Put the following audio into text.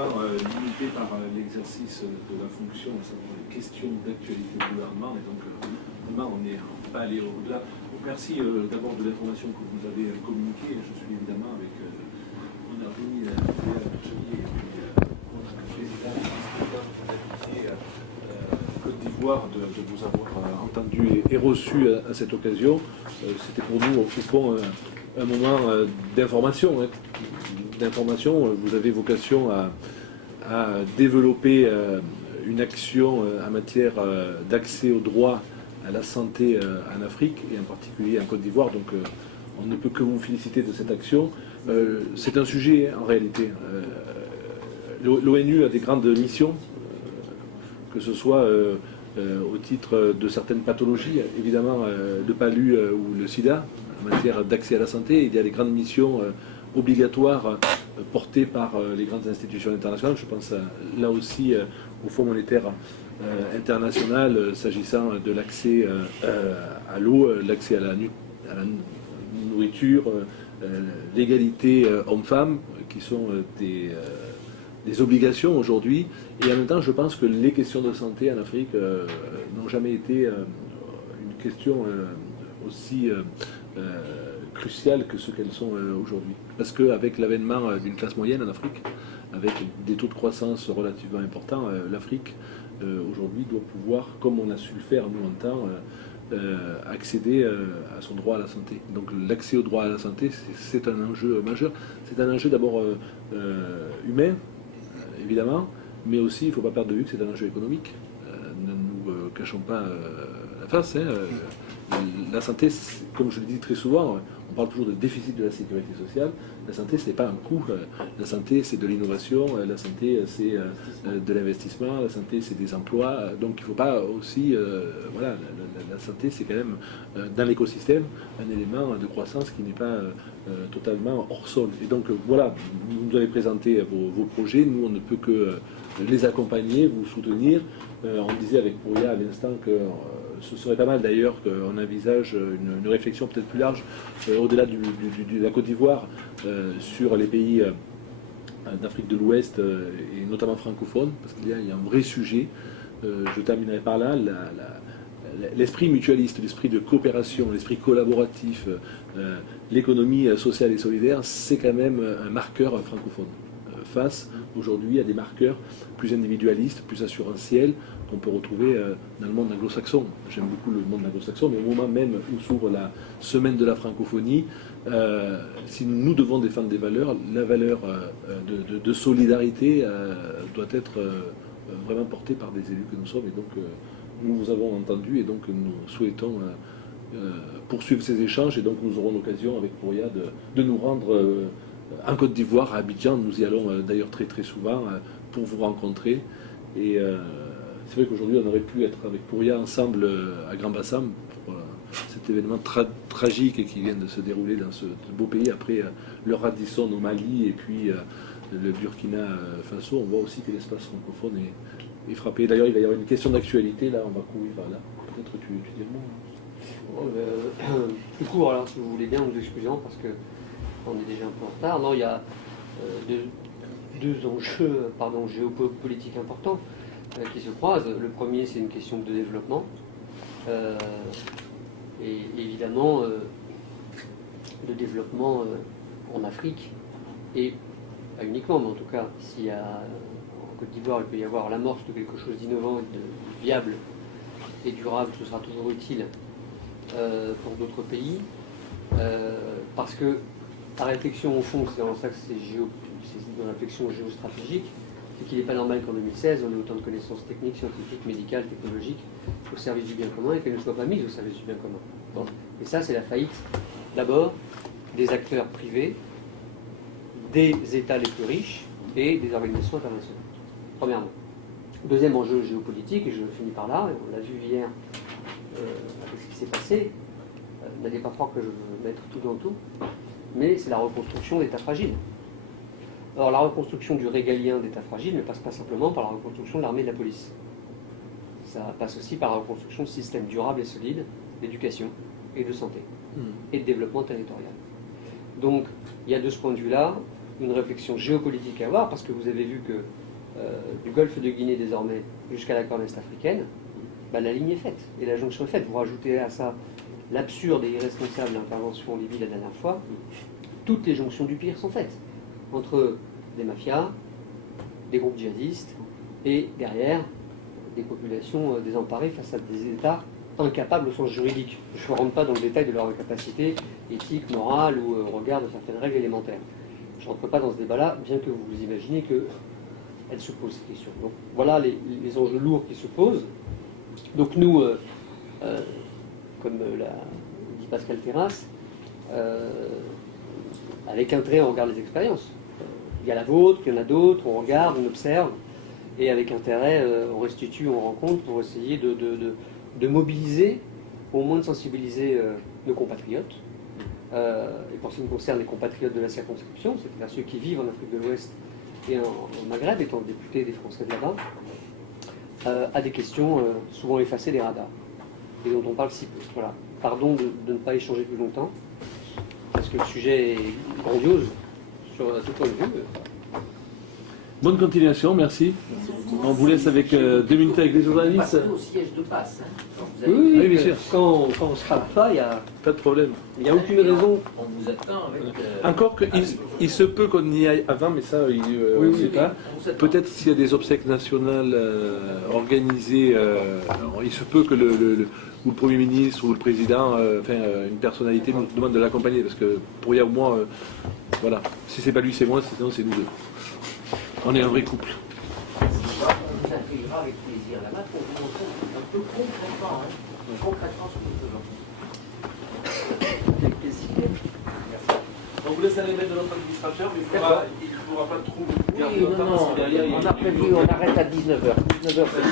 évidemment limité par l'exercice de la fonction, à savoir les questions d'actualité du gouvernement, et donc vraiment on n'est pas allé au-delà. Merci d'abord de l'information que vous avez communiquée. Je suis évidemment avec mon ami Léa Chalier et puis notre président d'amitié Côte d'Ivoire de vous avoir entendu et reçu à cette occasion. C'était pour nous, au fond, un moment d'information. D'information. Vous avez vocation à développer une action en matière d'accès au droit à la santé en Afrique et en particulier en Côte d'Ivoire. Donc on ne peut que vous féliciter de cette action. C'est un sujet en réalité. L'ONU a des grandes missions, que ce soit au titre de certaines pathologies, évidemment le palu ou le sida, en matière d'accès à la santé. Il y a des grandes missions obligatoires portées par les grandes institutions internationales. Je pense là aussi au Fonds monétaire international s'agissant de l'accès à l'eau, l'accès à la nourriture, l'égalité homme-femme, qui sont des obligations aujourd'hui. Et en même temps, je pense que les questions de santé en Afrique n'ont jamais été une question aussi cruciales que ce qu'elles sont aujourd'hui. Parce qu'avec l'avènement d'une classe moyenne en Afrique, avec des taux de croissance relativement importants, l'Afrique aujourd'hui doit pouvoir, comme on a su le faire nous en temps, accéder à son droit à la santé. Donc l'accès au droit à la santé, c'est un enjeu majeur. C'est un enjeu d'abord humain, évidemment, mais aussi, il ne faut pas perdre de vue que c'est un enjeu économique. Ne nous cachons pas la face. La santé, comme je le dis très souvent, on parle toujours de déficit de la sécurité sociale. La santé, ce n'est pas un coût. La santé, c'est de l'innovation. La santé, c'est de l'investissement. La santé, c'est des emplois. Donc, il ne faut pas aussi... voilà, la santé, c'est quand même, dans l'écosystème, un élément de croissance qui n'est pas totalement hors sol. Et donc, voilà, vous nous avez présenté vos projets. Nous, on ne peut que les accompagner, vous soutenir. On disait avec Pouria à l'instant que ce serait pas mal d'ailleurs qu'on envisage une réflexion peut-être plus large au-delà de la Côte d'Ivoire sur les pays d'Afrique de l'Ouest et notamment francophones, parce qu'il y a un vrai sujet. Je terminerai par là. L'esprit mutualiste, l'esprit de coopération, l'esprit collaboratif, l'économie sociale et solidaire, c'est quand même un marqueur francophone. Face aujourd'hui à des marqueurs plus individualistes, plus assurantiels, qu'on peut retrouver dans le monde anglo-saxon. J'aime beaucoup le monde anglo-saxon, mais au moment même où s'ouvre la semaine de la francophonie, si nous devons défendre des valeurs, la valeur de solidarité doit être vraiment portée par des élus que nous sommes. Et donc, nous vous avons entendu et donc nous souhaitons poursuivre ces échanges. Et donc, nous aurons l'occasion avec Pouria de nous rendre en Côte d'Ivoire, à Abidjan. Nous y allons d'ailleurs très très souvent pour vous rencontrer. Et c'est vrai qu'aujourd'hui, on aurait pu être avec Pouria ensemble à Grand-Bassam pour cet événement tragique qui vient de se dérouler dans ce beau pays. Après le Radisson au Mali et puis le Burkina Faso, on voit aussi que l'espace francophone est frappé. D'ailleurs, il va y avoir une question d'actualité, là, on va courir par là. Peut-être tu dis le mot. Plus court, alors, si vous voulez bien, nous excusons, parce que on est déjà un peu en retard. Non, il y a deux enjeux géopolitiques importants qui se croisent. Le premier, c'est une question de développement. Et évidemment, de développement en Afrique, et pas uniquement, mais en tout cas, s'il y a en Côte d'Ivoire, il peut y avoir l'amorce de quelque chose d'innovant et de viable et durable, ce sera toujours utile pour d'autres pays. Parce que la réflexion, au fond, c'est dans ça que c'est dans la réflexion géostratégique, c'est qu'il n'est pas normal qu'en 2016, on ait autant de connaissances techniques, scientifiques, médicales, technologiques au service du bien commun et qu'elles ne soient pas mises au service du bien commun. Bon. Et ça, c'est la faillite, d'abord, des acteurs privés, des États les plus riches et des organisations internationales. Premièrement. Deuxième enjeu géopolitique, et je finis par là, on l'a vu hier avec ce qui s'est passé, n'allez pas croire que je veux mettre tout dans tout, mais c'est la reconstruction d'États fragiles. Alors la reconstruction du régalien d'États fragiles ne passe pas simplement par la reconstruction de l'armée et de la police. Ça passe aussi par la reconstruction de systèmes durables et solides d'éducation et de santé et de développement territorial. Donc il y a de ce point de vue-là une réflexion géopolitique à avoir, parce que vous avez vu que du golfe de Guinée désormais jusqu'à la corne est-africaine, bah, la ligne est faite et la jonction est faite. Vous rajoutez à ça l'absurde et irresponsable intervention en Libye la dernière fois, toutes les jonctions du pire sont faites entre des mafias, des groupes djihadistes et derrière des populations désemparées face à des États incapables au sens juridique. Je ne rentre pas dans le détail de leur incapacité éthique, morale ou au regard de certaines règles élémentaires. Je ne rentre pas dans ce débat-là, bien que vous imaginez qu'elle se pose cette question. Donc voilà les enjeux lourds qui se posent. Donc nous, comme l'a dit Pascal Terrasse, avec intérêt on regarde les expériences. Il y a la vôtre, il y en a d'autres, on regarde, on observe, et avec intérêt on restitue, on rencontre pour essayer de mobiliser, au moins de sensibiliser nos compatriotes. Et pour ce qui me concerne, les compatriotes de la circonscription, c'est-à-dire ceux qui vivent en Afrique de l'Ouest et au Maghreb, étant députés des Français de là-bas, à des questions souvent effacées des radars, et dont on parle si peu. Voilà. Pardon de ne pas échanger plus longtemps, parce que le sujet est grandiose à tout point de vue. Bonne continuation, merci. On vous laisse avec 2 minutes avec les journalistes. Au siège de passe. Hein. Oui, bien sûr. Quand on sera là, Pas de problème. il n'y a aucune raison. On vous attend avec. Encore qu'il se peut qu'on y aille avant, mais ça, on ne sait pas. Peut-être s'il y a des obsèques nationales organisées, il se peut que ou le Premier ministre ou le Président, une personnalité nous demande de l'accompagner, parce que pour y avoir moi, voilà, si c'est pas lui, c'est moi, sinon c'est nous deux. On est un vrai couple. On vous accueillera avec plaisir là-bas pour vous montrer un peu concrètement, concrètement ce que nous faisons. Avec plaisir. On vous laisse aller mettre de notre administrateur, mais il ne faudra pas trop garder Oui, longtemps, non, parce que derrière, on a prévu, on arrête à 19h. 19h, c'est